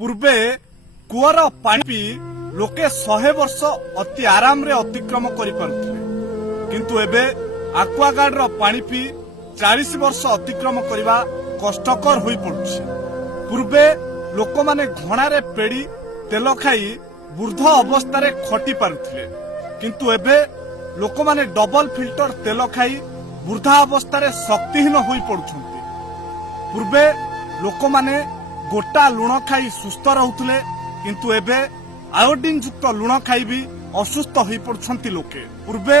पूर्वे कूअर पानी पी लोके 100 वर्ष अति आराम रे अतिक्रम करि पारुथिले किंतु एबे आक्वागार्ड रो पानी पी 40 वर्ष अतिक्रम करबा कष्टकर होई पड़ुछि। पूर्वे लोक माने घणारे पेड़ी तेल खाई वृद्ध अवस्था रे खटी पारुथिले किंतु एबे लोक माने डबल फिल्टर तेल खाई वृद्ध अवस्था रे शक्तिहीन होई पड़ुछन्ति। पूर्वे लोक माने गोटा लुण खाई सुस्थ रहुथिले किंतु एबे आयोडीन युक्त लुण खाई भी असुस्थ होई पड़ुछन्ति लोके। पूर्वे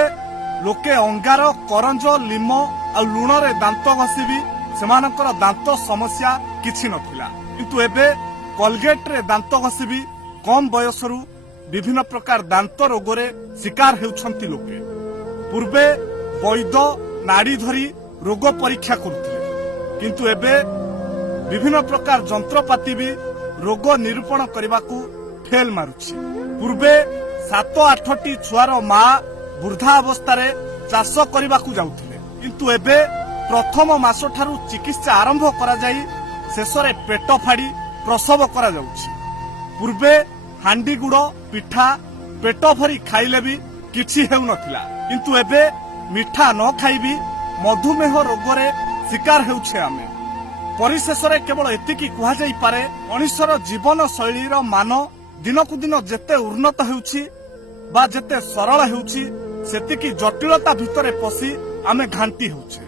लोके अंगार करंज लिम आ लुण रे दांत घसी भी सेमानकर दांत समस्या किछि नथिला किंतु एबे कोलगेट रे दांत घसी भी कम बयसरु विभिन्न प्रकार दांत रोग रे शिकार हेउछन्ति लोके। पूर्वे वैद्य नाड़ी धरी रोग परीक्षा करुथिले किंतु एबे विभिन्न प्रकार जंत्रपाति भी रोग निरूपण करबाकू फेल मारुछि। पूर्वे 7-8टी छुआर मां वृद्धा अवस्था रे चाष करबाकू जाउथिले किंतु एबे प्रथम मास ठारू चिकित्सा आरंभ करा जाई शेषरे पेट फाड़ी प्रसव करा जाउछि। पूर्वे हांडी गुड़ पिठा पेट भरी खाइले भी किछि हेउ नथिला किंतु एबे मिठा न खाई भी मधुमेह रोग रे शिकार हेउछे आमे। परिशेष रे केवल एतिकी कुहा जाई पारे मनुष्यर जीवन शैलीर मान दिनकु दिन जेते उन्नत हेउछि बा जेते सरल हेउछि सेतिकी जटिलता भितरे पसी आमे घांटी हेउछे।